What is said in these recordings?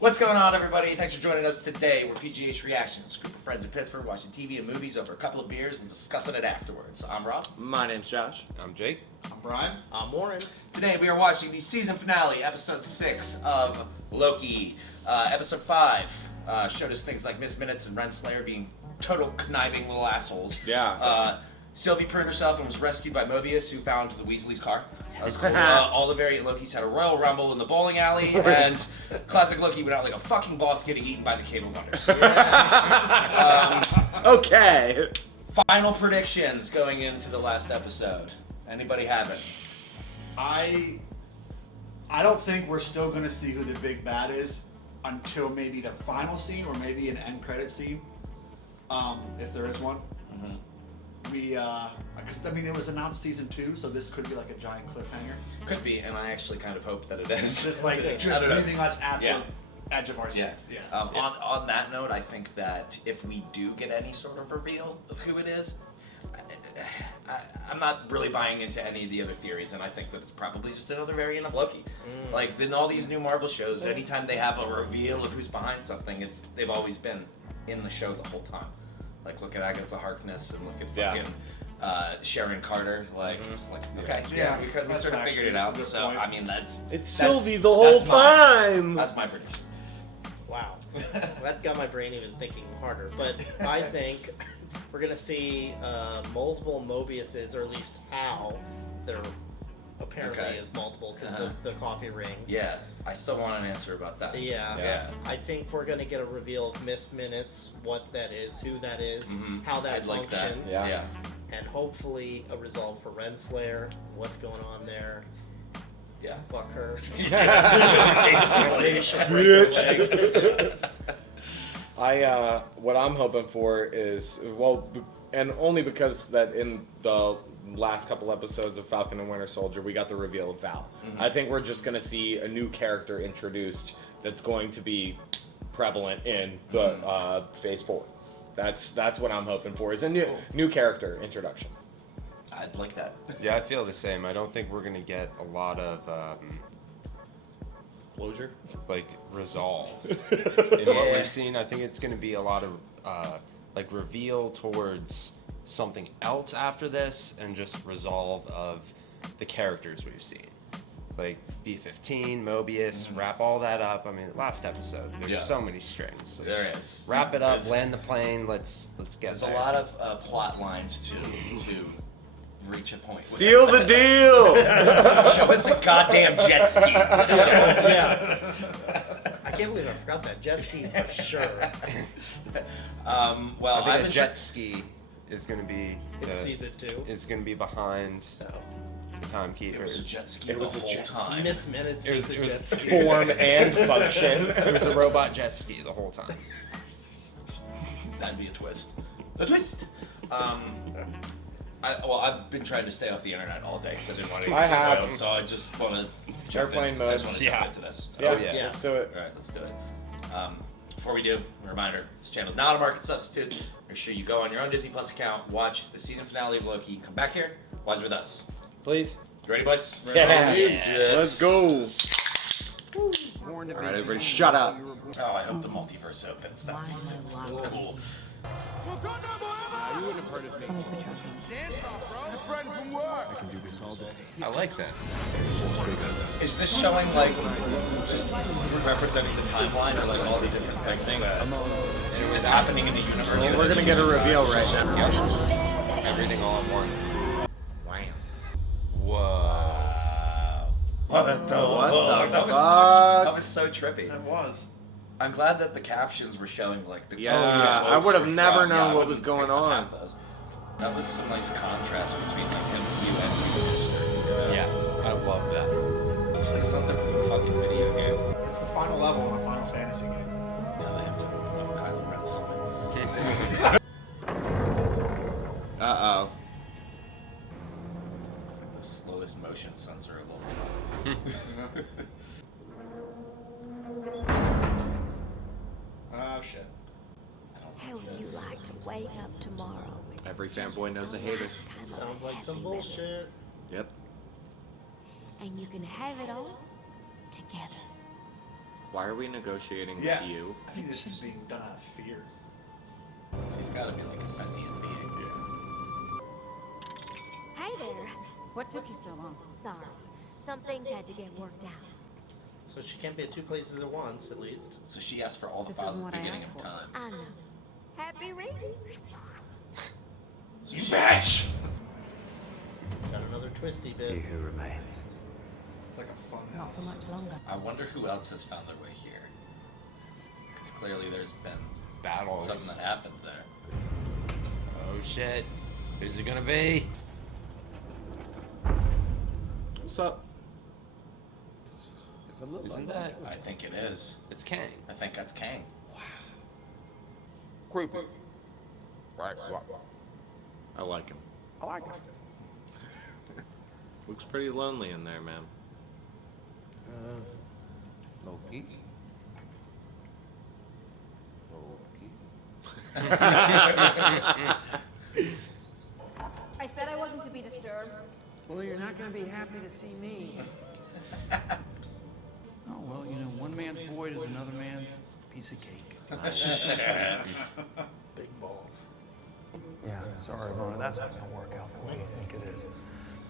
What's going on, everybody? Thanks for joining us today. We're PGH Reactions, a group of friends in Pittsburgh watching TV and movies over a couple of beers and discussing it afterwards. I'm Rob. My name's Josh. I'm Jake. I'm Brian. I'm Warren. Today we are watching the season finale, episode 6 of Loki. Episode 5 showed us things like Miss Minutes and Renslayer being total conniving little assholes. Yeah. Sylvie pruned herself and was rescued by Mobius, who found the Weasley's car. That was cool. All the variant Lokis had a royal rumble in the bowling alley, and classic Loki went out like a fucking boss getting eaten by the cable gunners. Okay. Final predictions going into the last episode. Anybody have it? I don't think we're still going to see who the big bad is until maybe the final scene or maybe an end credit scene, if there is one. Mm-hmm. Because I mean, it was announced season 2, so this could be like a giant cliffhanger. Could be, and I actually kind of hope that it is. Just like leaving us at the edge of our seats. Yeah. On that note, I think that if we do get any sort of reveal of who it is, I'm not really buying into any of the other theories, and I think that it's probably just another variant of Loki. Like in all these new Marvel shows, anytime they have a reveal of who's behind something, they've always been in the show the whole time. Like look at Agatha Harkness and look at fucking Sharon Carter. Like it's like okay, we sort of figured it out. So point. I mean it's Sylvie the whole time. That's my prediction. Wow, that got my brain even thinking harder. But I think we're gonna see multiple Mobiuses, or at least how they're apparently is multiple because the coffee rings. Yeah, I still want an answer about that. Yeah. I think we're gonna get a reveal of Missed Minutes, what that is, who that is, how that functions, yeah, and hopefully a resolve for Renslayer. What's going on there? Yeah, fuck her. What I'm hoping for is and only because that in the last couple episodes of Falcon and Winter Soldier, we got the reveal of Val. I think we're just going to see a new character introduced that's going to be prevalent in the Phase 4. That's what I'm hoping for, is a new character introduction. I'd like that. Yeah, I feel the same. I don't think we're going to get a lot of Closure? like resolve in what we've seen. I think it's going to be a lot of like reveal towards something else after this, and just resolve of the characters we've seen, like B-15, Mobius. Wrap all that up. I mean, last episode there's so many strings. Like, there is. Wrap it up, land the plane. Let's get There's there. a lot of plot lines to reach a point. Seal the deal. Show us a goddamn jet ski. Yeah. I can't believe I forgot that jet ski for sure. I think a jet ski is going to be in season 2. Is going to be behind the timekeepers. It was a jet ski the whole time. Miss Minutes. It was a jet ski. Form and function. It was a robot jet ski the whole time. That'd be a twist. A twist. I've been trying to stay off the internet all day because I didn't want to get spoiled, so I just want to jump into this. Yeah, Yeah. Let's do it. All right, let's do it. Before we do, a reminder, this channel is not a market substitute. Make sure you go on your own Disney Plus account, watch the season finale of Loki, come back here, watch with us. Please. You ready, boys? Yeah. Yes. Let's go. All right, everybody shut up. Oh, I hope the multiverse opens. That would be so cool. You wouldn't have heard of me. Dance off, bro. He's a friend from work. I can do this all day. I like this. Is this showing like just representing the timeline, or like all the different things that is happening in the universe? Well, we're gonna get a reveal right now. Yep. Everything all at once. Wow. Whoa. What the fuck? That was so trippy. That was. I'm glad that the captions were showing like the I would have never known what was going on. That was some nice contrast between like MCU and history. Yeah, I love that. It's like something from a fucking video game. It's the final level in a Final Fantasy game. Until they have to open up Kylo Ren's helmet. Uh-oh. It's like the slowest motion sensor of all time. Oh shit. How would you like to wake up tomorrow? Every fanboy knows a hater. Sounds like some bullshit. Yep. And you can have it all together. Why are we negotiating Yeah. with you? I think this is being done out of fear. She's got to be like a sentient being. Hey there. What took you so long? Sorry. Some things had to get worked out. So she can't be at two places at once, at least. So she asked for all the This files isn't at the what I beginning asked of for. time. I know. Happy reading. You bitch! Got another twisty bit. who remains. It's like a fun Not for house. much longer. I wonder who else has found their way here. Because clearly there's been Battles. something that happened there. Oh shit. Who's it gonna be? What's up? Isn't that? I think it is. It's Kang. I think that's Kang. Creepy. Right. I like him. I like it. Looks pretty lonely in there, man. Loki. I said I wasn't to be disturbed. Well, you're not going to be happy to see me. Oh, well, you know, one man's void is another man's piece of cake. Big balls. Yeah, sorry, Mona, that's not going to work out the way you think it is.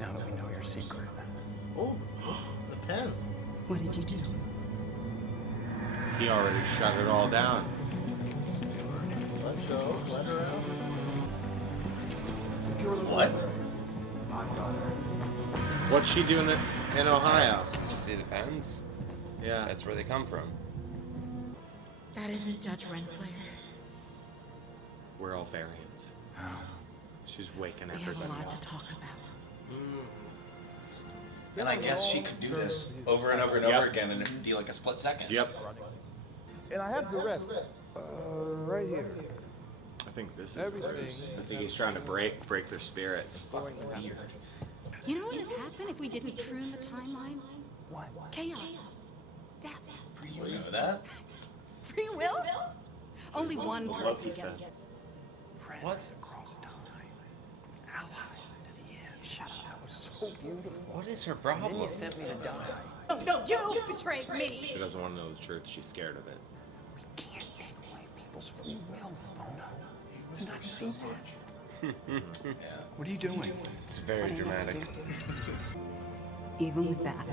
Now that we know your secret. Oh, the pen. What did you do? He already shut it all down. Let's go. Let her out. What? What's she doing in Ohio? You see the pens? Yeah. That's where they come from. That isn't Judge Renslayer. We're all variants. She's waking We have a everybody lot up. to talk about. And I guess she could do this over and over and over again and it would be like a split second. Yep. And I have the rest. Right here. I think this is Everything. Bruce. I think he's trying to break their spirits. Weird. You know what would happen if we didn't turn the timeline? What? Chaos. Death. Do you know that? Free will? Only one What person Loki gets said. it. Friends across time. Allies to the end. Shut up. That was so beautiful. What is her And then problem? you sent me to die. No, you betrayed me. She doesn't want to know the truth. She's scared of it. We can't take away people's free will, Mona. You've not seen that. Yeah. What are you doing? It's very dramatic. Even with that,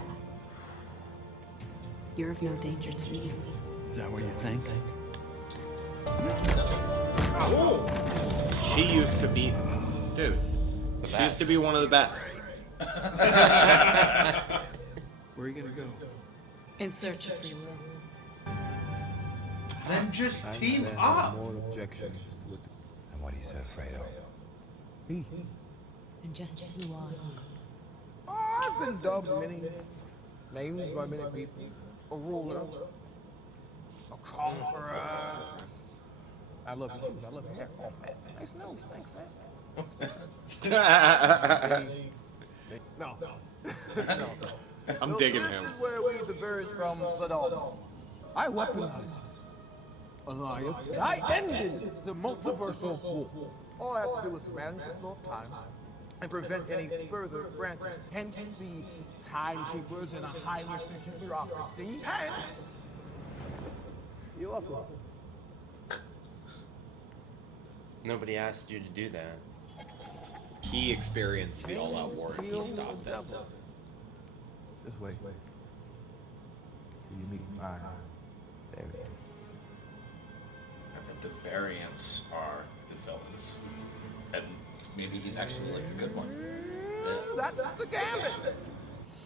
you're of no danger to me. Is that what you think? She used to be, dude. The She used to best. be one of the best. Where are you gonna go? In search of free will. Then just team up. More objections to it. And what he said, Fredo. And just as you are. I've been dubbed many names by many people. A ruler. A conqueror. I love your shoes. I love your hair. Oh, man. Nice nose. Thanks, man. No. No. I'm digging him. This is where we diverge from the dog. I weaponized Elias. And I ended the multiversal war. All I have to do is manage the flow of time and prevent any further branches. Hence the timekeepers and a highly efficient bureaucracy. Hence, you're welcome. Nobody asked you to do that. He experienced the all-out war and he stopped it. This way. Till you meet my variants. And the variants are the villains. And maybe he's actually like a good one. That's the gambit.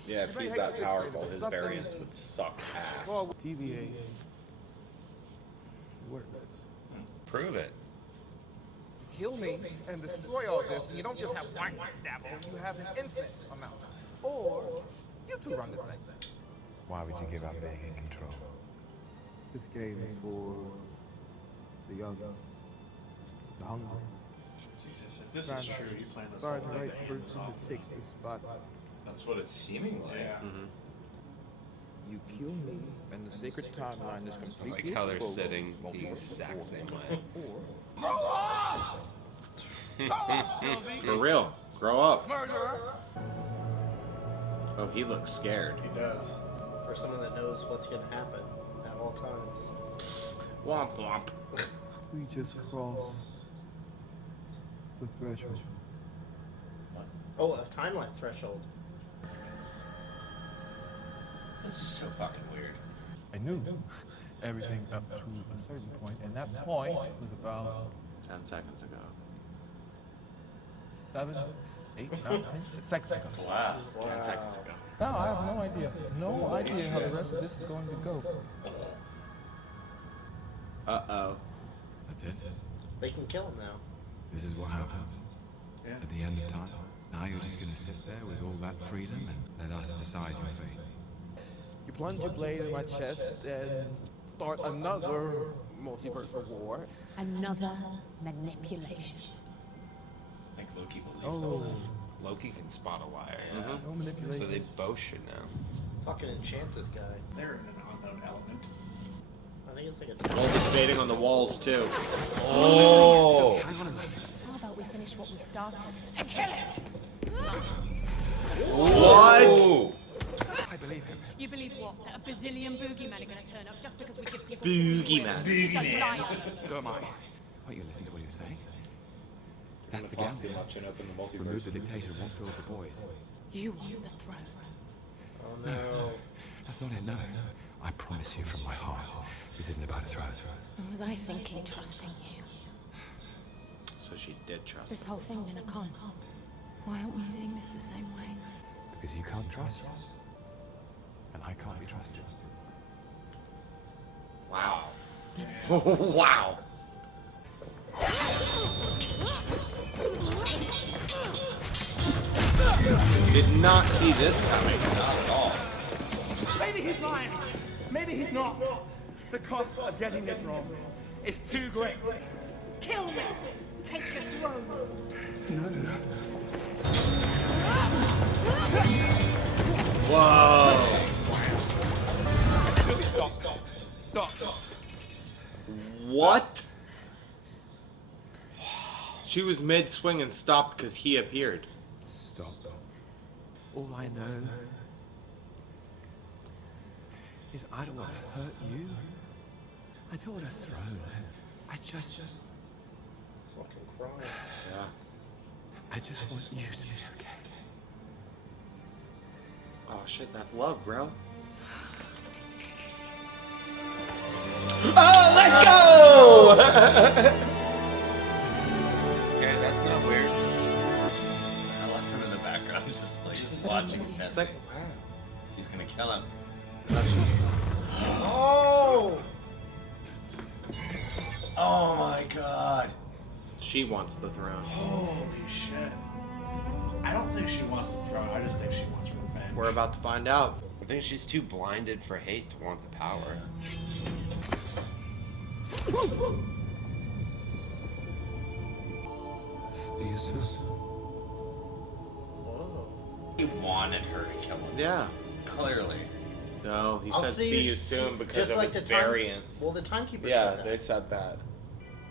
Yeah, if he's that powerful, his variants would suck ass. Well, TVA works. Prove it. Kill me and destroy all this, and you don't just have one devil, you have an infinite amount. Or you two run the thing. Why would you give up being in control? This game is for the young, the hungry. Jesus, if this is true, you plan this Find whole the thing right to end this person off. to take this spot. That's what it's seeming like. Yeah. You kill me, and the sacred timeline is I completely like how they're exposed. sitting the exact same way. For real, grow up. Murderer! Oh, he looks scared. He does. For someone that knows what's going to happen, that all times. Womp womp. We just crossed the threshold. Oh, a timeline threshold. This is so fucking weird. I knew everything up to a certain point, and that point was about 10 seconds ago. 7, 8, 9, 10 seconds ago. Wow. 10 seconds ago. Now I have no idea. No idea how the rest of this is going to go. Uh-oh. That's it. They can kill him now. This is what happens. Yeah. At the end of time. Now you're just going to sit there with all that freedom and let us decide your fate. You plunge your blade in my chest and start another multiversal war. Another manipulation. I think Loki believes Oh, Loki can spot a liar. no manipulation. So they both should know. Fucking enchant this guy. They're in an unknown element. I think it's like a. Well, debating on the walls, too. Oh! Hang on a minute. How about we finish what we started? What? I believe him. You believe what? That a bazillion boogeymen are going to turn up just because we give people Boogeyman. He's a liar. So am I. Won't you listen to what you're saying? That's the Cost too gamble. much and open the Remove the multiverse. dictator, won't fill the void. You want the throne. Oh no. That's not it, no. I promise you from my heart, this isn't about a throne. Or was I thinking trusting you? So she did trust This him. whole thing been a con? Why aren't we seeing this the same way? Because you can't trust us. And I can't be trusted. Wow. Wow. Did not see this coming. Not at all. Maybe he's lying. Maybe he's not. The cost of getting this wrong is too great. Kill me! Take your throne! Whoa. Stop. What? She was mid-swing and stopped because he appeared. Stop. All I know is I don't want to hurt you. I don't want a throne. I just It's fucking crying. Yeah. want you to be okay. Oh shit, that's love, bro. Oh, let's go! Okay, that's not weird. I left him in the background, just watching him. It's like, She's gonna kill him. Oh! Oh my god. she wants the throne. Holy shit. I don't think she wants the throne. I just think she wants revenge. We're about to find out. I think she's too blinded for hate to want the power. Whoa. He wanted her to kill him. Yeah. Clearly. No, he I'll said see you soon because just of like his the time- variance. Well, the timekeeper Yeah, said they that. said that.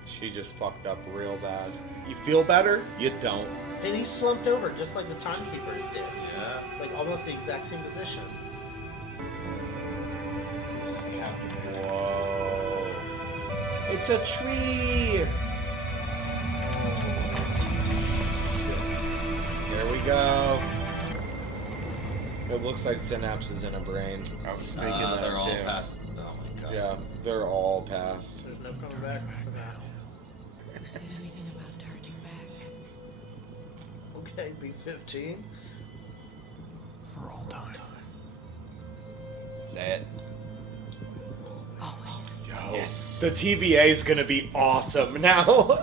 She just fucked up real bad. You feel better? You don't. And he slumped over just like the timekeepers did. Yeah. Like almost the exact same position. This is Captain America. Whoa. It's a tree! There we go. It looks like synapses in a brain. I was thinking that they're all too. past. Oh my god. Yeah, they're all past. There's no coming back from that. Who said anything about turning back? Okay, B-15. For all time. Say it. Yes. The TVA is gonna be awesome now.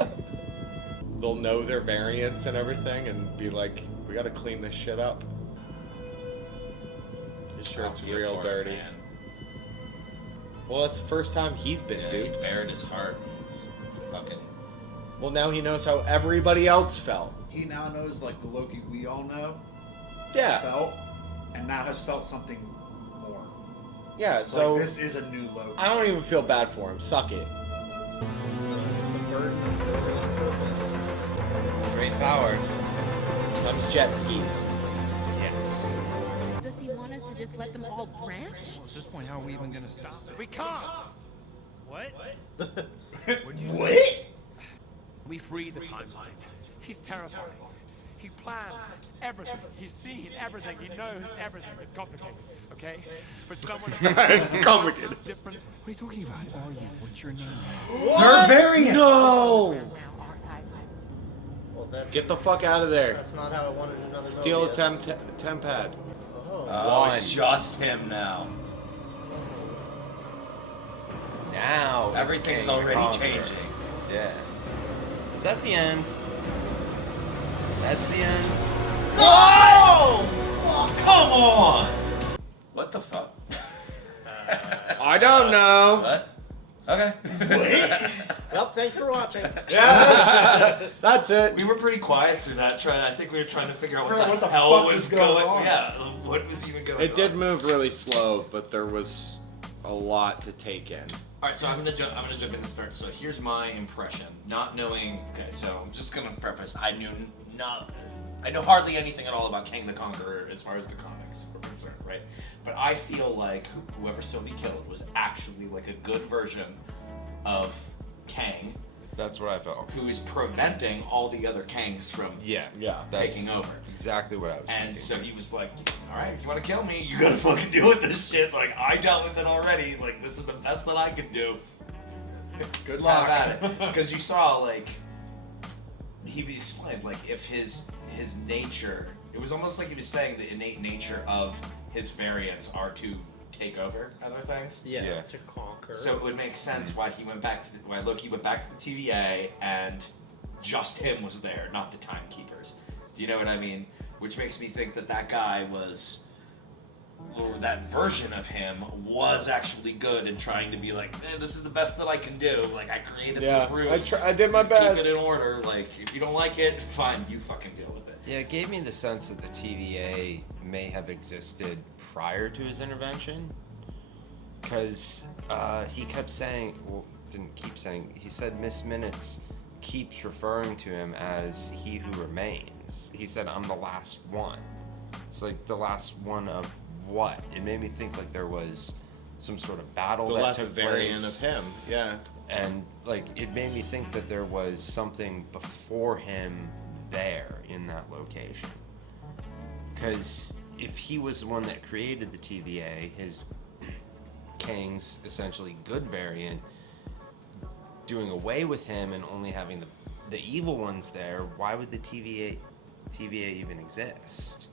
They'll know their variants and everything and be like, we gotta clean this shit up. This shirt's I'll feel real for it, dirty. man. Well, that's the first time he's been Yeah, he duped. bared his heart. Fucking. Well, now he knows how everybody else felt. He now knows, like, the Loki we all know Yeah. felt, and now has felt something more. Yeah, Like, so this is a new Loki. I don't even feel bad for him. Suck it. It's the burden of glorious purpose. Great power. Comes jet skis. Yes. Does he want us to just just let them all branch? Well, at this point, how are we even gonna stop it? We can't. What? What'd you What? say? We freed the timeline. He's terrifying. He planned everything. He's seen everything. He knows everything. It's complicated, okay? But someone Complicated. is different. What are you talking about? Who are you? What's your name? They're variants. No! Well, that's Get the fuck out of there. that's not how I wanted another. Steal a Mobius. tempad. Oh. Oh, it's just him now. Now it's Everything's Kang the already Conqueror. changing. Yeah. Is that the end? That's the end. No! Come on! What the fuck? I don't know. What? Okay. Well, thanks for watching. That's it. We were pretty quiet through that. I think we were trying to figure out What what the the hell fuck was is going going. on? Yeah, what was even going on? It did move really slow, but there was a lot to take in. All right, so I'm gonna jump in and start. So here's my impression, not knowing. Okay, so I'm just gonna preface. I know hardly anything at all about Kang the Conqueror as far as the comics are concerned, right? But I feel like whoever Sony killed was actually like a good version of Kang, That's what I felt. who is preventing all the other Kangs from Yeah. That's taking over. exactly what I was And thinking. so he was like, all right, if you want to kill me, you gotta fucking deal with this shit. Like, I dealt with it already. Like, this is the best that I can do. Good Have luck. at it. Because you saw, like, he explained, like, if his nature, it was almost like he was saying the innate nature of his variants are to take over other things. Yeah, to conquer. So it would make sense why why Loki went back to the TVA and just him was there, not the timekeepers. Do you know what I mean? Which makes me think that guy was, or that version of him was actually good and trying to be like, this is the best that I can do. Like, I created this room. I did my best. Keep it in order. Like, if you don't like it, fine, you fucking deal with it. Yeah, it gave me the sense that the TVA may have existed prior to his intervention. Because he kept saying, well, didn't keep saying, he said Miss Minutes keeps referring to him as he who remains. He said, I'm the last one. It's like the last one of what? It made me think like there was some sort of battle The that last took variant place. of him, yeah. And like it made me think that there was something before him there in that location. Because if he was the one that created the TVA, his Kang's essentially good variant, doing away with him and only having the evil ones there, why would the TVA even exist?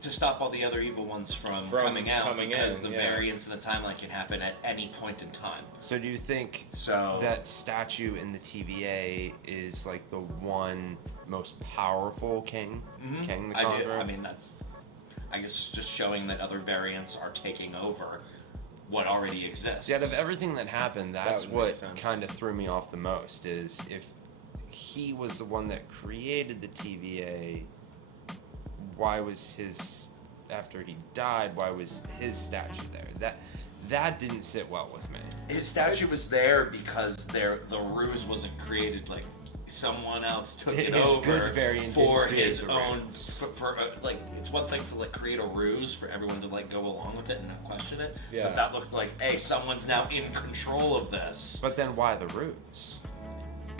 To stop all the other evil ones from coming out, because the variance in the timeline can happen at any point in time. So do you think that statue in the TVA is like the one most powerful Kang? Mm-hmm. Kang the I do. Conqueror? I mean, that's, I guess, just showing that other variants are taking over what already exists. See, out of everything that happened, that's would make what sense. kind of threw me off the most, is if he was the one that created the TVA, why was his, after he died, why was his statue there? That didn't sit well with me. His statue was there because the ruse wasn't created, like, someone else took it His over good variant for didn't create his the own, ruse. for like, it's one thing to, like, create a ruse for everyone to, like, go along with it and not question it, Yeah. but that looked like, hey, someone's now in control of this. But then why the ruse?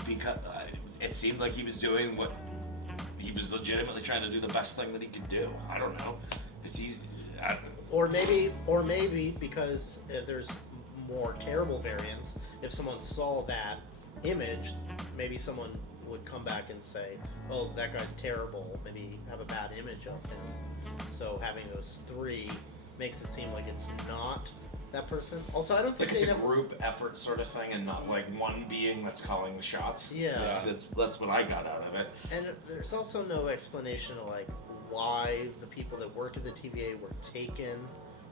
Because it seemed like he was doing what he was legitimately trying to do, the best thing that he could do. I don't know. It's easy. Or maybe because there's more terrible variants. If someone saw that image, maybe someone would come back and say, "Oh, that guy's terrible." Maybe have a bad image of him. So having those three makes it seem like it's not that person. Also, I don't think Like it's they a have group effort sort of thing, and not like one being that's calling the shots. Yeah. That's what I got out of it. And there's also no explanation of like why the people that work at the TVA were taken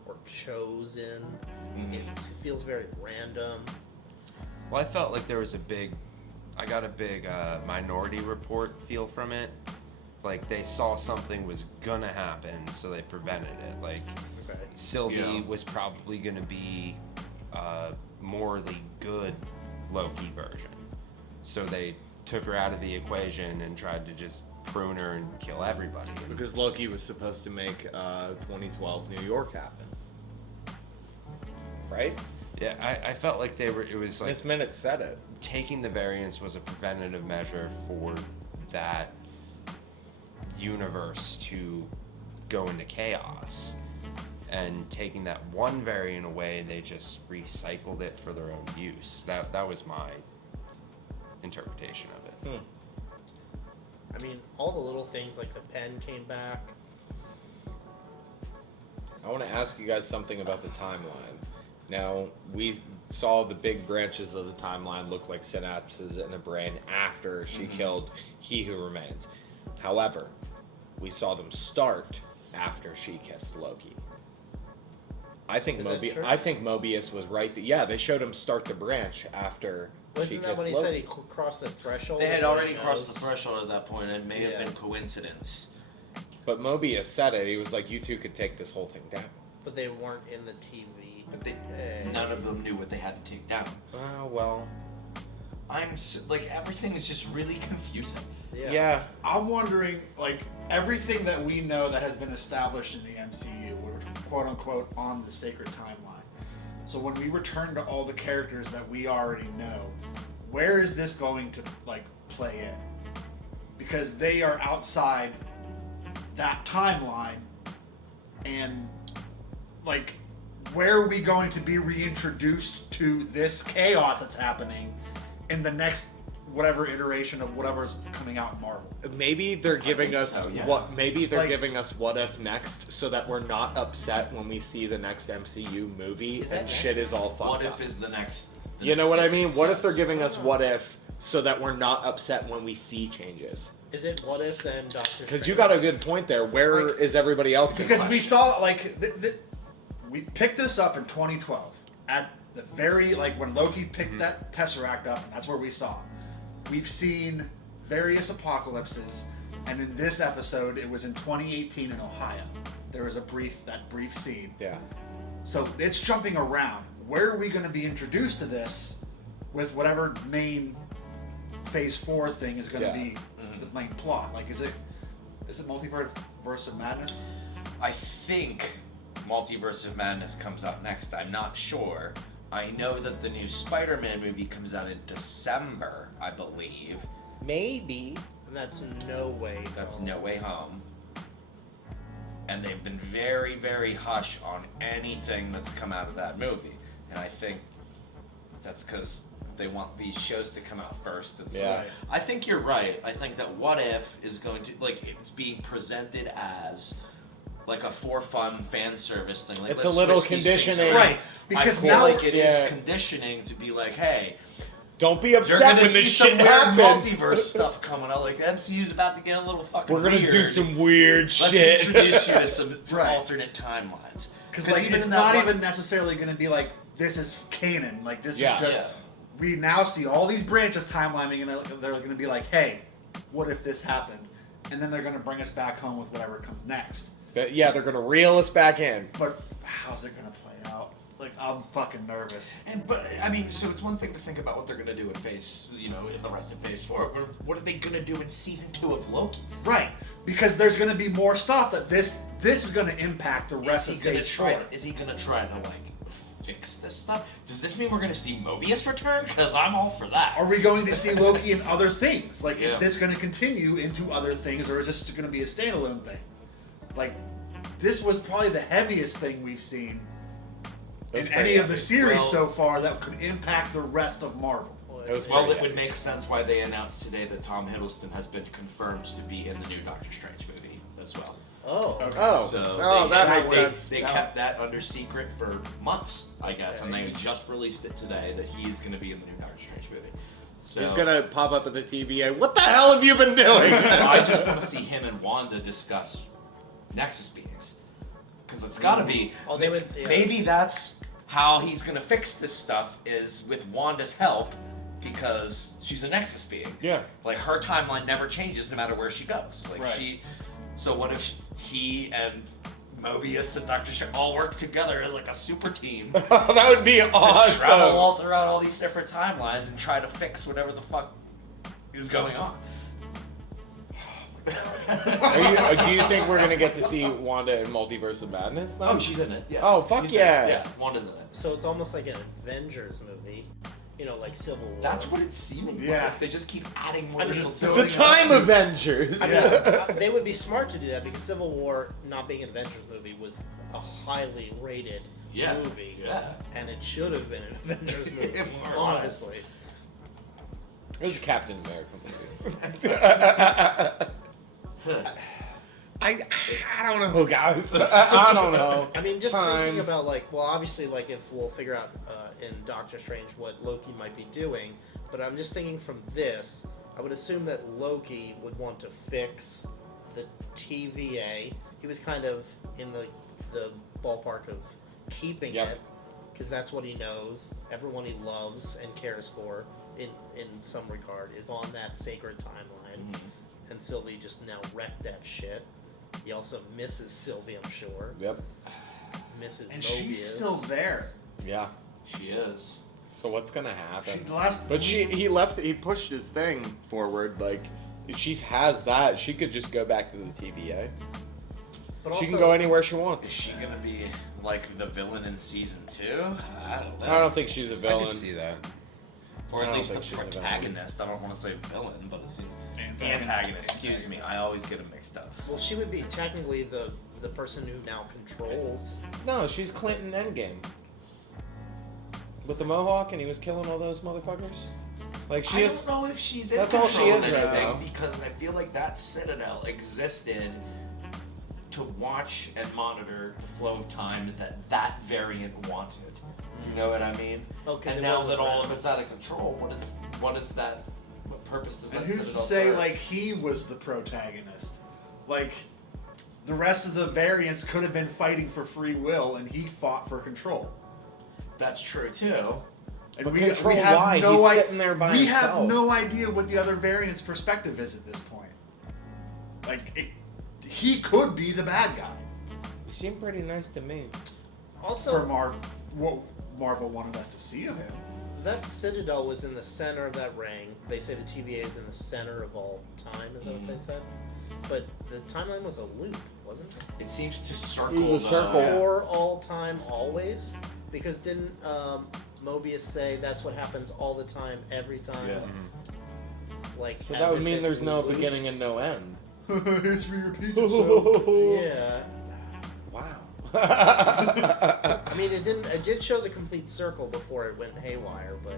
or chosen. It feels very random. Well, I felt like there was I got a big Minority Report feel from it. Like they saw something was gonna happen, so they prevented it. Like Sylvie was probably gonna be a morally good Loki version, so they took her out of the equation and tried to just prune her and kill everybody. Because Loki was supposed to make 2012 New York happen. right? Yeah, I felt like it was like Miss Minute said it. Taking the variance was a preventative measure for that universe to go into chaos. And taking that one variant away, they just recycled it for their own use. That was my interpretation of it. I mean, all the little things like the pen came back. I want to ask you guys something about the timeline. Now, we saw the big branches of the timeline look like synapses in a brain after she killed He Who Remains. However, we saw them start after she kissed Loki. I think Mobius was right. Yeah, they showed him start the branch after she Wasn't kissed that when he Loki. said he crossed the threshold? They had before already he crossed knows? the threshold at that point. It may have Yeah. been coincidence. But Mobius said it. He was like, "You two could take this whole thing down." But they weren't in the TV. But none of them knew what they had to take down. Well, everything is just really confusing. Yeah. I'm wondering, like, everything that we know that has been established in the MCU, we're quote unquote on the sacred timeline. So when we return to all the characters that we already know, where is this going to, like, play in? Because they are outside that timeline, and, like, where are we going to be reintroduced to this chaos that's happening in the next whatever iteration of whatever's coming out in Marvel? Maybe they're giving us so, yeah. what? Maybe they're Like- giving us What If next, so that we're not upset when we see the next MCU movie that and shit is all fucked What up. if is the next? You know what I mean? series, What if yes. they're giving us What If so that we're not upset when we see changes? Is it what if then Doctor? Because you got a good point there. Where is everybody else? in Because we question? saw, like, we picked this up in 2012 at the very, like, when Loki picked that Tesseract up. That's where we saw. We've seen various apocalypses, and in this episode, it was in 2018 in Ohio. There was that brief scene. Yeah. So it's jumping around. Where are we going to be introduced to this with whatever main Phase 4 thing is going to be the main plot? Like, is it Multiverse of Madness? I think Multiverse of Madness comes out next. I'm not sure. I know that the new Spider-Man movie comes out in December, I believe. Maybe. And that's No Way. That's Home. No Way Home. And they've been very, very hush on anything that's come out of that movie. And I think that's because they want these shows to come out first. And so Yeah. I think you're right. I think that What If is going to, like, it's being presented as like a for fun fan service thing. Like, It's let's a little switch these things conditioning. around. Right, because I feel now like it is yeah. conditioning to be like, hey, Don't be you're upset gonna when see this some shit weird happens. multiverse stuff coming out. Like MCU's about to get a little fucking We're gonna weird. do some weird Let's shit. introduce you to some Right. alternate timelines. Because, like, even it's in that not one- even necessarily going to be like, this is canon. Like, this Yeah. is just, Yeah. we now see all these branches timelining, and they're going to be like, hey, what if this happened? And then they're going to bring us back home with whatever comes next. Yeah, they're gonna reel us back in. But how's it going to play out? Like, I'm fucking nervous. But I mean, so it's one thing to think about what they're gonna do in in the rest of Phase 4. But what are they gonna do in Season 2 of Loki? Right. Because there's going to be more stuff that this is going to impact the rest of Phase 4. Is he gonna try to like fix this stuff? Does this mean we're gonna see Mobius return? Because I'm all for that. Are we going to see Loki in other things? Like, is Yeah. this going to continue into other things, or is this going to be a standalone thing? Like, this was probably the heaviest thing we've seen That's in any pretty of the epic. series Well- so far that could impact the rest of Marvel. It was Well, pretty it would epic. make sense why they announced today that Tom Hiddleston has been confirmed to be in the new Doctor Strange movie as well. Oh. Okay. Oh, So that they- makes they- sense. They kept that under secret for months, I guess, and they just released it today that he's going to be in the new Doctor Strange movie. So He's gonna pop up at the TVA. What the hell have you been doing? I just want to see him and Wanda discuss Nexus beings, because it's got to be. Oh, they would. Yeah. Maybe that's how he's going to fix this stuff is with Wanda's help, because she's a Nexus being. Yeah. Like her timeline never changes no matter where she goes. Like Right. So what if he and Mobius and Doctor Strange all work together as like a super team to That would be travel awesome. all throughout all these different timelines and try to fix whatever the fuck is going on? my god. Do you think we're gonna get to see Wanda in Multiverse of Madness? Then? Oh, she's in it. Yeah. Oh, fuck She's yeah. In it. Yeah, Wanda's in it. So it's almost like an Avengers movie, you know, like Civil War. That's what it's seeming like. They just keep adding more people to the it. Time Avengers. I mean, they would be smart to do that because Civil War, not being an Avengers movie, was a highly rated movie. Yeah. And it should have been an Avengers movie, More or honestly. It was a Captain America movie. I don't know, guys. I don't know. I mean, just Time. thinking about well, obviously, if we'll figure out in Doctor Strange what Loki might be doing, but I'm just thinking from this, I would assume that Loki would want to fix the TVA. He was kind of in the ballpark of keeping it because that's what he knows. Everyone he loves and cares for, in some regard, is on that sacred timeline, and Sylvie just now wrecked that shit. He also misses Sylvie, I'm sure. Yep. Misses And Mobius. she's still there. Yeah. She is. So what's gonna happen? But he pushed his thing forward. Like, she has that. She could just go back to the TVA. But she can also- go anywhere she wants. Is she gonna be like the villain in season 2? I don't know. I don't think she's a villain. I can see that. Or I at don't least think the she's a villain. protagonist. I don't want to say villain, but it's antagonist. Excuse me. I always get them mixed up. Well, she would be technically the person who now controls. No, she's Clinton Endgame. With the mohawk, and he was killing all those motherfuckers. Like she I is. don't know if she's in That's all she control is of right anything now. because I feel like that Citadel existed to watch and monitor the flow of time that variant wanted. You know what I mean? Oh, 'cause and it now wasn't that all around. of it's out of control, what is that? What purpose does And that who's to Citadel say serve? he was the protagonist? The rest of the variants could have been fighting for free will, and he fought for control. That's true too. And But we control have why? no He's i- sitting there by we himself. have no idea what the other variant's perspective is at this point. He could be the bad guy. He seemed pretty nice to me. Also, For what Marvel wanted us to see of him. that Citadel was in the center of that ring. They say the TVA is in the center of all time. Is that what they said? But the timeline was a loop, wasn't it? It seems to circle. It was a circle. For all time, always. Because didn't Mobius say that's what happens all the time, every time? Yeah. So as that would if mean it there's no loops. beginning and no end. History repeats itself. Yeah. Wow. I mean, it did show the complete circle before it went haywire, but.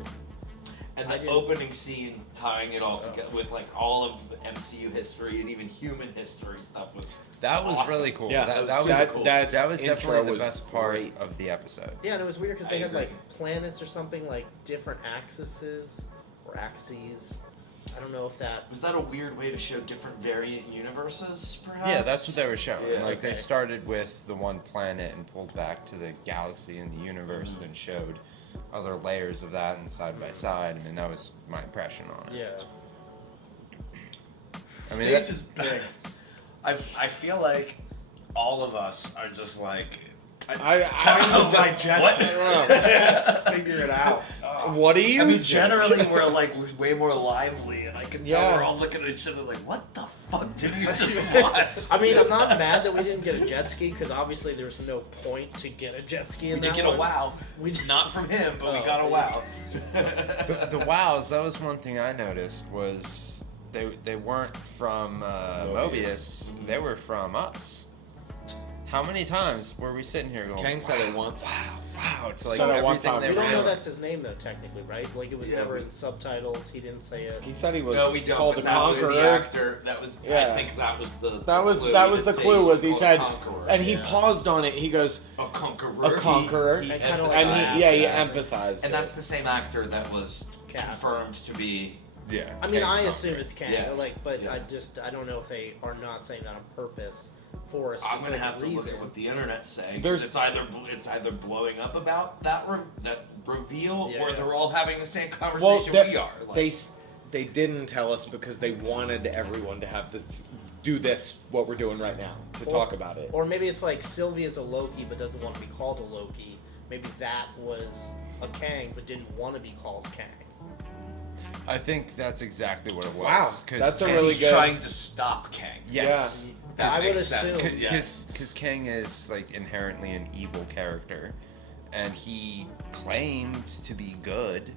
And I the didn't- opening scene tying it all together with all of MCU history and even human history stuff was awesome. Really cool. Yeah, that that was was cool. that That was intro definitely the was best part great. of the episode. Yeah, and it was weird because I they had agree. planets or something, different axes or axes. I don't know if that. Was that a weird way to show different variant universes, perhaps? Yeah, that's what they were showing. Yeah, They started with the one planet and pulled back to the galaxy and the universe and showed other layers of that and side by side. I mean, that was my impression on it. Yeah. I mean, Space is big. I feel like all of us are just trying to digest What? it. Figure it out. What do you I mean, think? generally we're way more lively, and I can tell Yeah. we're all looking at each other like, "What the fuck did we just watch?" I mean, I'm not mad that we didn't get a jet ski because obviously there's no point to get a jet ski in We that did get a one. wow. We did. Not from him, but we Oh, got a wow. the wows, that was one thing I noticed was they weren't from Mobius. They were from us. How many times were we sitting here going, Kang said it once. wow, to Said it one everything time. they We don't were know doing. that's his name though, technically, right? It was Yeah, never we- in subtitles. He didn't say it. He said he was No, we don't. called But a that was conqueror. the actor. That was. Yeah. I think that was the. That was clue. that He was did the say clue. Was he called a said, conqueror. and he Yeah. paused on it. He goes A conqueror. a conqueror, He And kinda emphasized and he that. emphasized And it. that's the same actor that was Cast. confirmed to be. Yeah. I mean, Kang I conqueror. assume it's Kang, Yeah. but Yeah. I don't know if they are not saying that on purpose for a specific I'm gonna have to reason. look at what the internet's saying. 'Cause There's- it's either blowing up about that reveal, Yeah, or yeah. they're all having the same well, conversation we are. they didn't tell us because they wanted everyone to have this what we're doing right now to talk about it. Or maybe it's like Sylvia's a Loki but doesn't want to be called a Loki. Maybe that was a Kang but didn't want to be called Kang. I think that's exactly what it was. Wow, that's a And really he's good. trying to stop Kang. Yes. That I would makes sense. assume. Yes. Because Kang is like inherently an evil character, and he claimed to be good,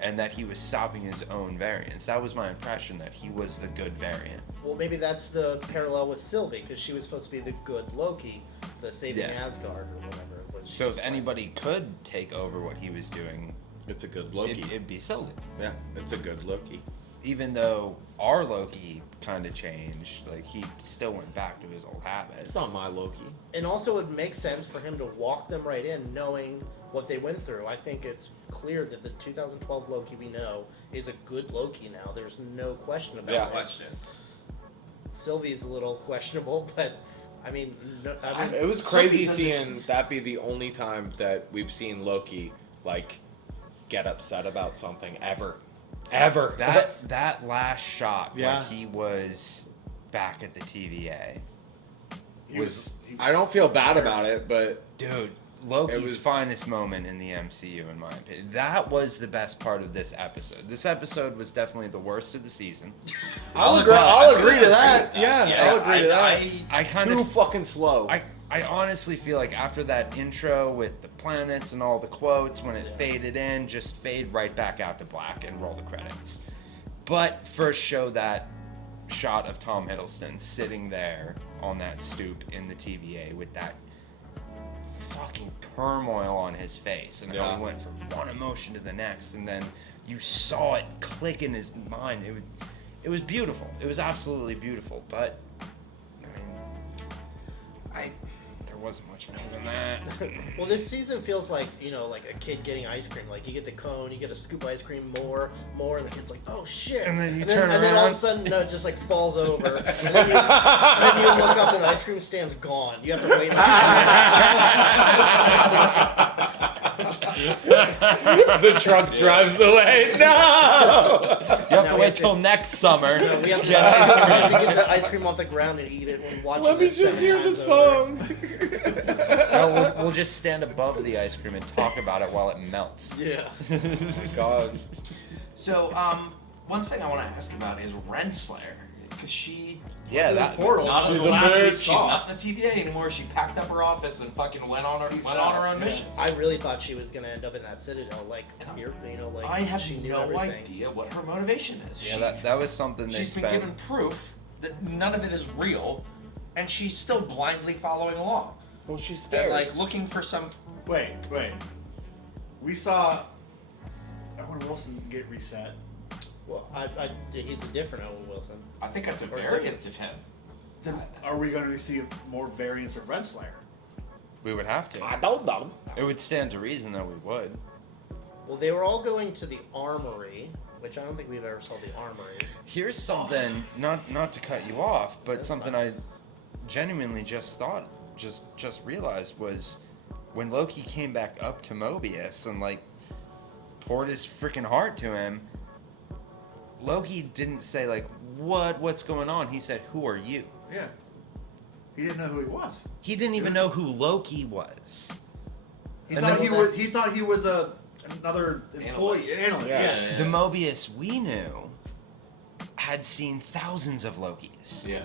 and that he was stopping his own variants. That was my impression, that he was the good variant. Well, maybe that's the parallel with Sylvie, because she was supposed to be the good Loki, the saving Yeah. Asgard or whatever it was. So if anybody could take over what he was doing, It's a good Loki. it'd be Sylvie. Yeah, it's a good Loki. Even though our Loki kind of changed, like he still went back to his old habits. It's not my Loki. And also, it makes sense for him to walk them right in, knowing what they went through. I think it's clear that the 2012 Loki we know is a good Loki now. There's no question about Yeah. it. Question. Sylvie's a little questionable, but I mean, It was Sylvie crazy doesn't- seeing that be the only time that we've seen Loki like get upset about something ever. That last shot Yeah. where he was back at the TVA was I don't feel bad about it, but dude, Loki's it was- finest moment in the MCU, in my opinion. That was the best part of this episode. This episode was definitely the worst of the season. I'll agree to that. Yeah, I'll agree to that. I kind Too of fucking slow. I honestly feel like after that intro with the planets and all the quotes, when it faded in, just fade right back out to black and roll the credits. But first show that shot of Tom Hiddleston sitting there on that stoop in the TVA with that fucking turmoil on his face, and how he went from one emotion to the next, and then you saw it click in his mind. It was beautiful. It was absolutely beautiful. But I mean, there wasn't much more than that. well, this season feels like, like a kid getting ice cream. Like, you get the cone, you get a scoop of ice cream, more, and the kid's like, oh shit. And then you and turn then all of around. a sudden, no, it just like falls over. And then you look up and the ice cream stand's gone. You have to wait. The truck drives away. No! You have to wait till next summer. We have to to, get ice cream. we have to get the ice cream off the ground and eat it and watch Let it me 7 just hear the times over. song. No, we'll just stand above the ice cream and talk about it while it melts. Yeah. God. So, one thing I want to ask about is Renslayer, because she Yeah, that portal. not in She's the a last nerd week. She's soft. not in the TVA anymore. She packed up her office and fucking went on her own mission. I really thought she was gonna end up in that citadel, like here, like I have she knew no everything. idea what her motivation is. Yeah, that was something they She's been spent. given proof that none of it is real, and she's still blindly following along. Well, she's And scared. like looking for some. Wait. We saw Owen Wilson get reset. Well, he's a different Owen Wilson. I think that's a Or variant of him. Then are we going to see more variants of Renslayer? We would have to. I don't know. It would stand to reason that we would. Well, they were all going to the armory, which I don't think we've ever saw the armory. Here's something, not to cut you off, but something I genuinely just realized was when Loki came back up to Mobius and like poured his freaking heart to him. Loki didn't say like what's going on. He said, "Who are you?" Yeah. He didn't know who he was. He didn't even know who Loki was. He And thought then- he thought he was another employee, analyst. Yeah. The Mobius we knew had seen thousands of Lokis. Yeah.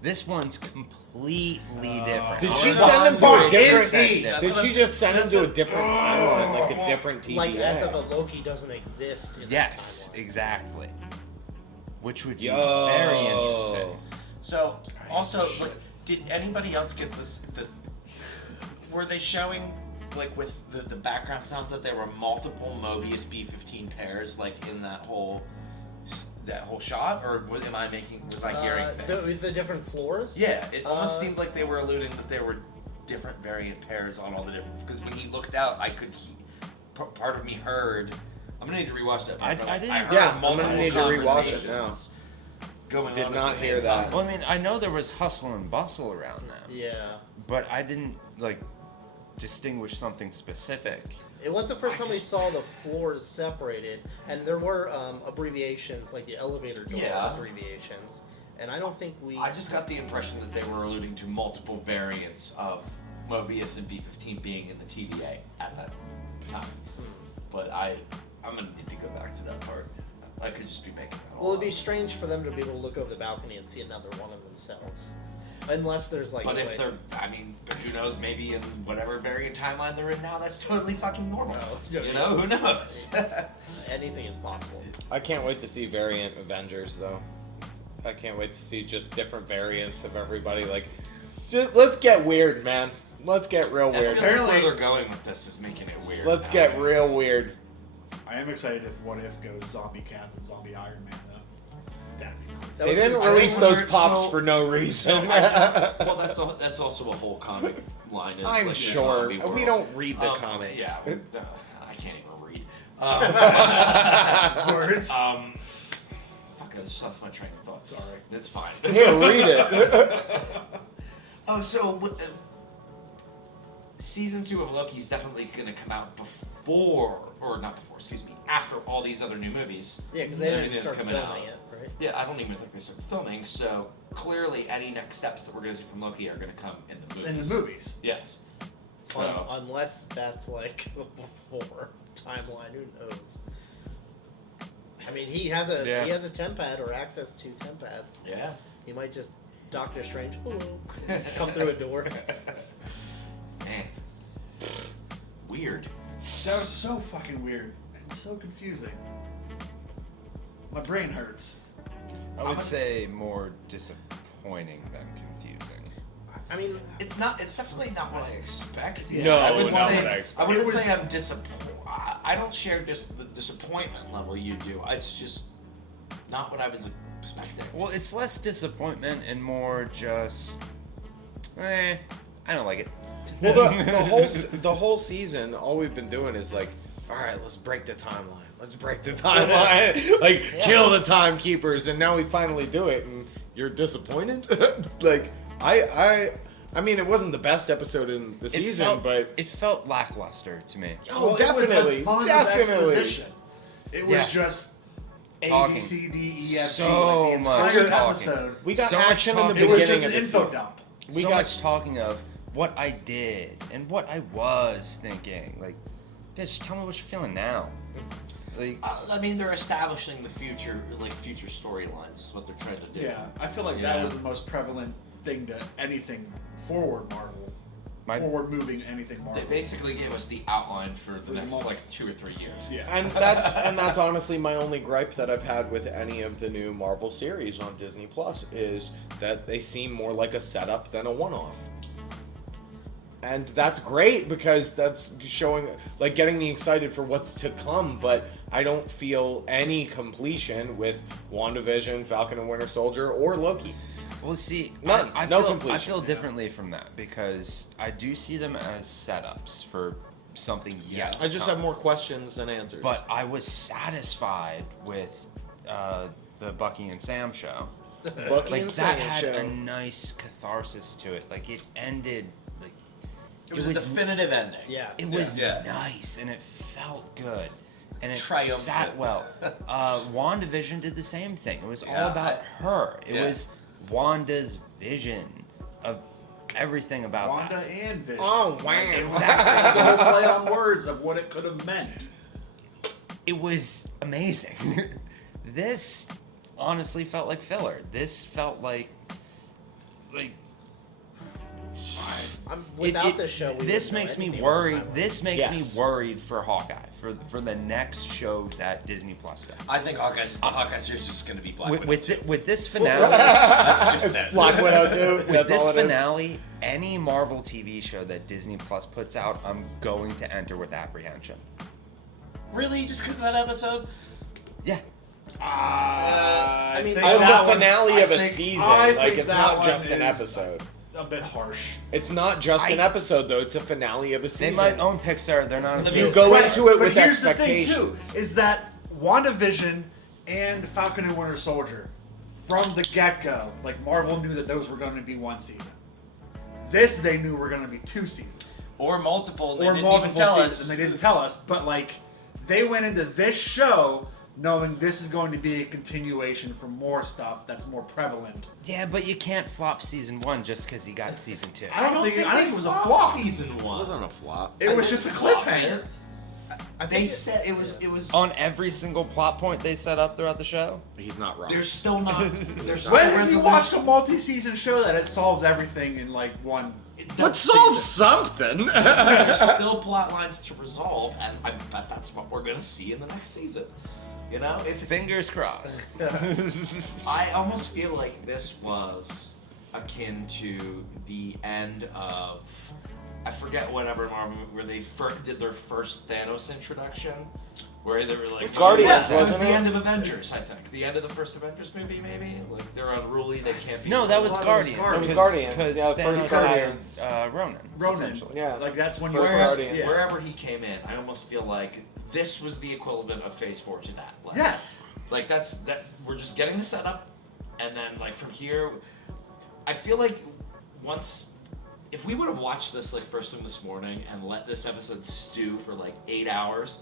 This one's completely different. Did she It's send him to a 100% different? different. Did she just send him to a different timeline, like a different TVA? Like as if a Loki doesn't exist. In Yes, exactly. Which would be Yo. very interesting. So, also, like, did anybody else get this? Were they showing, like, with the background sounds that there were multiple Mobius B-15 pairs, like, in that whole shot, or was I hearing things? The different floors. Yeah, it almost seemed like they were alluding that there were different variant pairs on all the different. Because when he looked out, I could. Part of me heard. I'm gonna need to rewatch that. I but didn't- heard Yeah, I'm multiple gonna need to rewatch it now. conversations Going Did on not at the hear same that. time. Well, I mean, I know there was hustle and bustle around them, Yeah. but I didn't like distinguish something specific. It was the first time we saw the floors separated, and there were abbreviations, like the elevator door Yeah. abbreviations. And I don't think we. I just got the impression that they were alluding to multiple variants of Mobius and B-15 being in the TVA at that time. But I'm gonna need to go back to that part. I could just be making that all Well, it'd be up. strange for them to be able to look over the balcony and see another one of themselves. Unless there's like. But if they're, I mean, but who knows? Maybe in whatever variant timeline they're in now, that's totally fucking normal. You know, who knows? Anything is possible. I can't wait to see variant Avengers though. I can't wait to see just different variants of everybody. Like, just let's get weird, man. Let's get real weird. I feel like where they're going with this is making it weird. Let's get real weird. I am excited if What If goes Zombie Cap and Zombie Iron Man though. That'd be cool. They didn't release those pops for no reason. Well, that's also a whole comic line. Is I'm like sure. zombie world. We don't read the comics. Yeah, I can't even read. Words. Fuck, I just lost my train of thought. Sorry. That's fine. Yeah, read it. Oh, so season 2 of Loki is definitely going to come out after all these other new movies. Yeah, because they didn't Everything's start coming filming out. it, right? Yeah, I don't even think they started filming. So clearly, any next steps that we're going to see from Loki are going to come in the movies. In the movies. Yes. So Unless that's like before timeline, who knows? I mean, he has a temp pad or access to temp pads. Yeah. He might just Doctor Strange come through a door. Man, weird. That was so fucking weird and so confusing. My brain hurts. I would say more disappointing than confusing. I mean, it's definitely not what I expected. No, I it's wouldn't not say, what I expected. I wouldn't It was- say I'm disappointed. I don't share just the disappointment level you do. It's just not what I was expecting. Well, it's less disappointment and more just, I don't like it. Well, the whole season, all we've been doing is like, all right, let's break the timeline. Let's break the timeline. Like, kill the timekeepers, and now we finally do it, and you're disappointed. Like, I mean, it wasn't the best episode in the season, but it felt lackluster to me. oh, Well, it was a definitely, ton of definitely. exposition. It was Yeah. just A, Talking. B, C, D, E, F, G. So Like the much entire talking. episode. We got So much action in the talking. It was beginning just of an the info season. dump. So much talking of what I did and what I was thinking. Like, bitch, tell me what you're feeling now. Like, I mean, they're establishing the future storylines is what they're trying to do. Yeah, I feel like You that know? was the most prevalent thing to anything forward Marvel. Forward moving anything Marvel. They basically gave us the outline for the next moment. like 2 or 3 years. Yeah. And that's honestly my only gripe that I've had with any of the new Marvel series on Disney Plus is that they seem more like a setup than a one-off. And that's great because that's showing, like, getting me excited for what's to come, but I don't feel any completion with WandaVision, Falcon and Winter Soldier, or Loki. well, see, None. I No feel, completion. I feel differently from that because I do see them as setups for something yet to I just come. have more questions than answers. But I was satisfied with the Bucky and Sam show. Bucky Like and that Sam had show. a nice catharsis to it. Like it ended. Like It was a definitive ending. Yeah. it was Yeah. nice and it felt good. And it Triumphant. sat well. WandaVision did the same thing. It was all Yeah, about her. It yeah. was Wanda's vision of everything about Wanda that. and Vision. Oh, wow. Exactly. The whole play on words of what it could have meant. It was amazing. This honestly felt like filler. This felt like Without the show, we this wouldn't know makes me anything about worried. the timeline. This makes Yes. me worried for Hawkeye for the next show that Disney Plus does. I think Hawkeye series is just going to be Black Widow. With this finale, That's just It's it. Black Widow too. with That's this all it is. finale, any Marvel TV show that Disney Plus puts out, I'm going to enter with apprehension. Really? Just because of that episode? Yeah. I mean, think It's that a one- finale I of a think- season. I Like, think it's that not one just an is episode. A bit harsh. It's not just an episode, though. It's a finale of a They season. might own Pixar. They're not as You good. go But- into it but with here's the expectations. thing too, is that WandaVision and Falcon and Winter Soldier, from the get-go, like Marvel knew that those were going to be one season. This they knew were going to be 2 seasons. Or multiple. They Or didn't multiple even tell seasons, us. and they didn't tell us. But like, they went into this show knowing this is going to be a continuation for more stuff that's more prevalent. Yeah, but you can't flop season 1 just because you got season 2. I don't think it was a flopped flop. Season 1. It wasn't a flop. It was just a flop, cliffhanger. man. I They think said it was On every single plot point they set up throughout the show. He's not wrong. There's still not. There's When still have you watched a multi-season show that it solves everything in like one? But solve something. There's still plot lines to resolve, and I bet that's what we're gonna see in the next season. You know, Fingers crossed. I almost feel like this was akin to the end of, I forget whatever Marvel where they did their first Thanos introduction, where they were like Guardians, it was wasn't the it? end of Avengers, I think. The end of the first Avengers movie, maybe. Like they're unruly, they can't be. No, that was Guardians. That was Guardians. Because Yeah, the first Thanos Guardians. had, Ronan. Ronan. essentially. Yeah. Like that's when First you Guardians. yeah. Wherever he came in, I almost feel like this was the equivalent of Phase 4 to that. Like, Yes. Like that. We're just getting the setup, and then like from here, I feel like if we would have watched this like first thing this morning and let this episode stew for like 8 hours,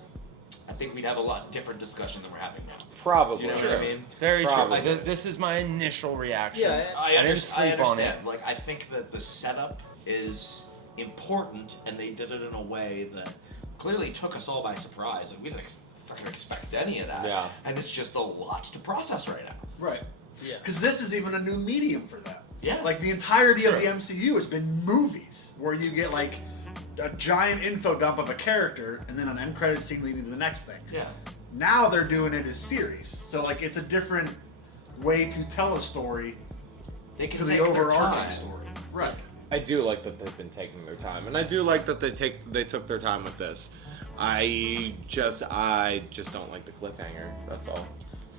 I think we'd have a lot different discussion than we're having now. Probably. Do you know what I mean? Very Probably. true. This is my initial reaction. Yeah, I didn't understand. sleep on it. Like I think that the setup is important, and they did it in a way that clearly took us all by surprise, and we didn't fucking expect any of that. Yeah. And it's just a lot to process right now. Right. Yeah. Because this is even a new medium for them. Yeah. Like the entirety of Sure. the MCU has been movies, where you get like a giant info dump of a character and then an end credit scene leading to the next thing. Yeah. Now they're doing it as series, so like it's a different way to tell a story They can to the take their overarching time. story. Right. I do like that they've been taking their time, and I do like that they took their time with this. I just don't like the cliffhanger. That's all.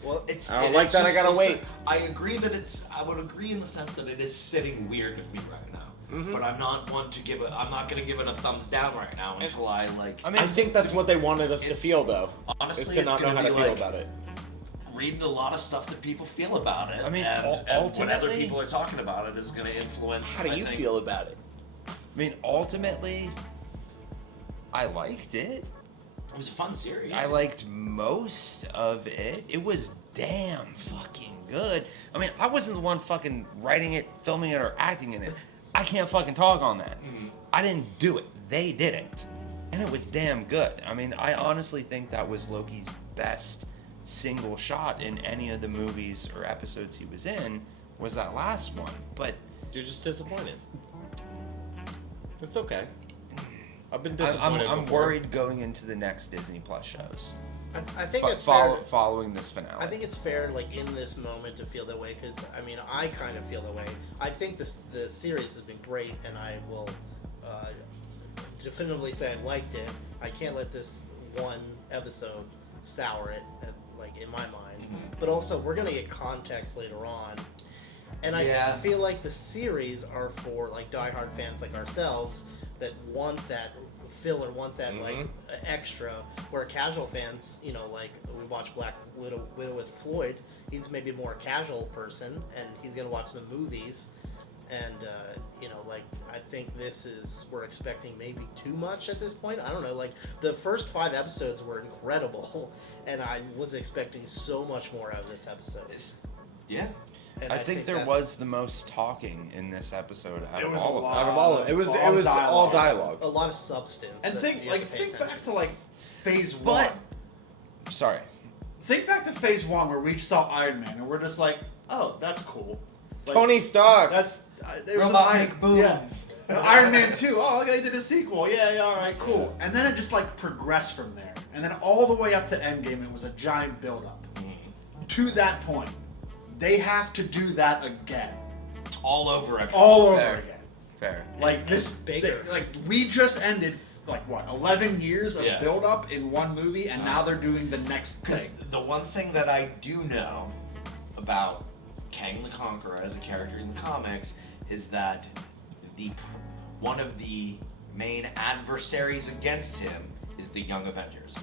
Well, I don't like that. I gotta wait. I agree that I would agree in the sense that it is sitting weird with me right now. Mhm. But I'm not one to give it. I'm not going to give it a thumbs down right now until I like. I think that's what they wanted us to feel, though. Honestly, is to it's not know gonna how to be feel like about it. reading a lot of stuff that people feel about it. I mean, and what other ultimately- people are talking about it is going to influence. How do I you think- feel about it? I mean, ultimately, I liked it. It was a fun series. I liked most of it. It was damn fucking good. I mean, I wasn't the one fucking writing it, filming it, or acting in it. I can't fucking talk on that. I didn't do it. They did it. And it was damn good. I mean, I honestly think that was Loki's best single shot in any of the movies or episodes he was in, was that last one. But You're just disappointed. It's okay. I've been disappointed I'm before. worried going into the next Disney Plus shows. I think it's fair. Following this finale. I think it's fair, like in this moment, to feel that way because I mean, I kind of feel that way. I think the series has been great, and I will definitively say I liked it. I can't let this one episode sour it, like in my mind. But also, we're gonna get context later on, and I feel like the series are for like diehard fans like ourselves that want that filler, want that like extra, where casual fans, you know, like we watch Black Widow with Floyd, he's maybe a more casual person and he's gonna watch the movies, and you know, like I think we're expecting maybe too much at this point. I don't know, like the first 5 episodes were incredible and I was expecting so much more out of this episode. Yeah. And I think there was the most talking in this episode out of all of them. Out of all of it. It was all dialogue. A lot of substance. And that think you have to pay think attention back to like phase 1. Sorry. Think back to phase 1 where we saw Iron Man and we're just like, oh, that's cool. Like, Tony Stark. That's there was Robot an make boom. Yeah. Iron Man 2. Oh, okay, they did a sequel. Yeah, all right, cool. And then it just like progressed from there. And then all the way up to Endgame, it was a giant build-up. To that point, they have to do that again. All over again. All over Fair. again. Fair. Like this, bigger. like we just ended like what 11 years of Yeah. build-up in one movie, and now they're doing the next Because thing. the one thing that I do know about Kang the Conqueror as a character in the comics is that one of the main adversaries against him is the Young Avengers.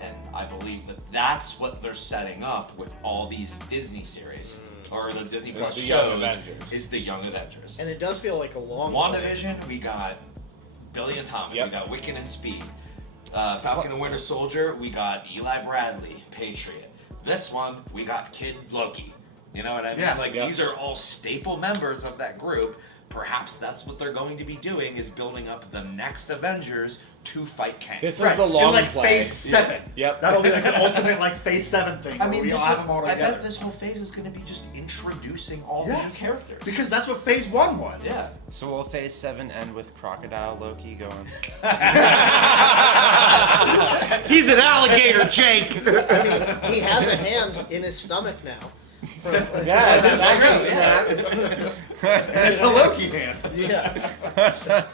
And I believe that that's what they're setting up with all these Disney series, or the Disney Plus the Young shows, Avengers. is the Young Avengers. And it does feel like a long WandaVision, we got Billy and Tommy, we got Wiccan and Speed. Falcon and Winter Soldier, we got Eli Bradley, Patriot. This one, we got Kid Loki. You know what I mean? Yeah. Like, these are all staple members of that group, perhaps that's what they're going to be doing, is building up the next Avengers to fight Kang. This is the long in like play. phase 7. Yep. That'll be like the ultimate like phase 7 thing. I where mean, we all have them all I together. bet this whole phase is going to be just introducing all the new characters. Because that's what phase 1 was. Yeah. So will phase 7 end with Crocodile Loki going? He's an alligator, Jake. I mean, he has a hand in his stomach now. Yeah, that's that true. can snap. And it's a Loki hand. Yeah.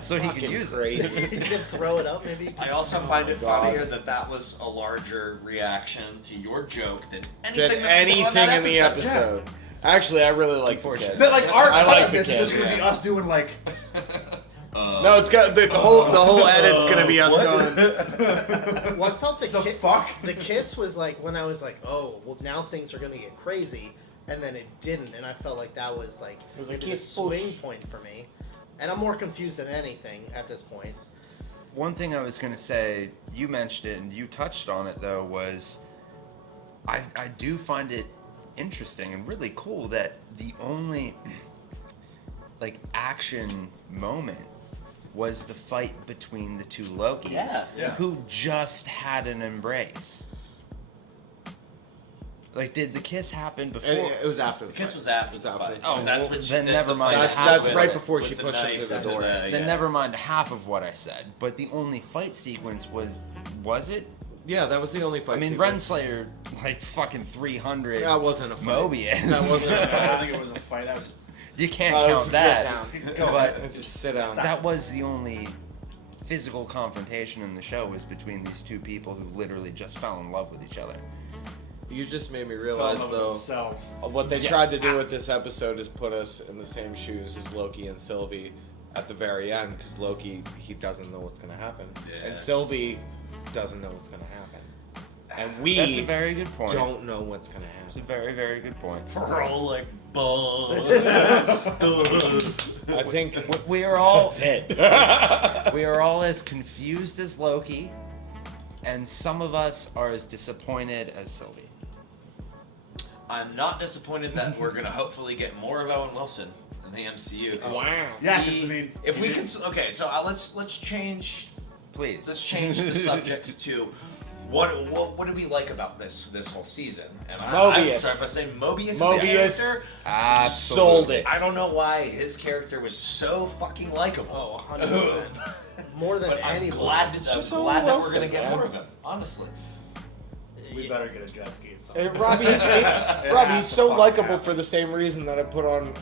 So he can use crazy. He can throw it up, maybe. I also find it funnier that was a larger reaction to your joke than anything, that we saw in, that in the episode. Actually, I really like the kiss. But like our I cut like of the this is kiss. just gonna be us doing like. No, it's got the whole edit's gonna be us going. Well, I felt the fuck? The kiss was like when I was like, oh, well, now things are gonna get crazy, and then it didn't, and I felt like that was like was a maybe kiss the swing point for me, and I'm more confused than anything at this point. One thing I was going to say, you mentioned it and you touched on it though, was I do find it interesting and really cool that the only like action moment was the fight between the two Lokis who just had an embrace. Like, did the kiss happen before? It was after the kiss was after the fight. Oh, that's what then never mind. That's right before she pushed him through the door. Then never mind half of what I said. But the only fight sequence was it? Yeah, that was the only fight. I mean, sequence. Renslayer like fucking 300. That wasn't a fight. Mobius. That wasn't a fight. I don't think it was a fight. That was. You can't count that. But just sit down. That was the only physical confrontation in the show, was between these two people who literally just fell in love with each other. You just made me realize, though, themselves. what they tried to do with this episode is put us in the same shoes as Loki and Sylvie at the very end, because Loki, he doesn't know what's going to happen. Yeah. And Sylvie doesn't know what's going to happen. And we That's a very good point. don't know what's going to It's a happen. very, very good point. Rolling ball. I think We are all that's it. we are all as confused as Loki, and some of us are as disappointed as Sylvie. I'm not disappointed that we're gonna hopefully get more of Owen Wilson in the MCU. 'Cause Wow. Yeah, 'cause, I mean, if we can, okay, so let's change. Please. Let's change the subject to what do we like about this whole season? And I would Mobius. start by saying Mobius, Mobius as a character. sold it. I don't know why his character was so fucking likable. Oh, 100%. More than But I'm anybody. glad, It's just I'm Owen glad that we're Wilson, gonna get man. more of him. Honestly. We better get a jet ski at some Hey, point. Robbie, he's so fuck likable happen. for the same reason that I put on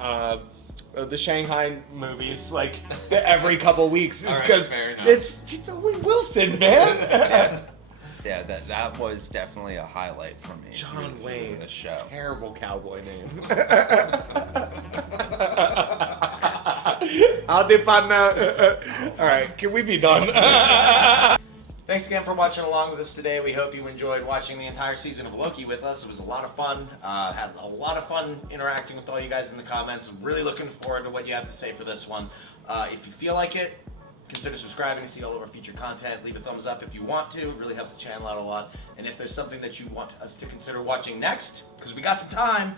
the Shanghai movies like every couple weeks, is All right, because fair enough. it's Owen Wilson, man. Yeah, that was definitely a highlight for me. John through Wayne, the show. terrible cowboy name. How did I know? All right, can we be done? Thanks again for watching along with us today. We hope you enjoyed watching the entire season of Loki with us. It was a lot of fun. Had a lot of fun interacting with all you guys in the comments. I'm really looking forward to what you have to say for this one. If you feel like it, consider subscribing to see all of our future content. Leave a thumbs up if you want to. It really helps the channel out a lot. And if there's something that you want us to consider watching next, because we got some time,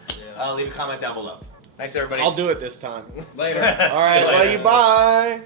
leave a comment down below. Thanks, everybody. I'll do it this time. Later. All right, love you. Bye.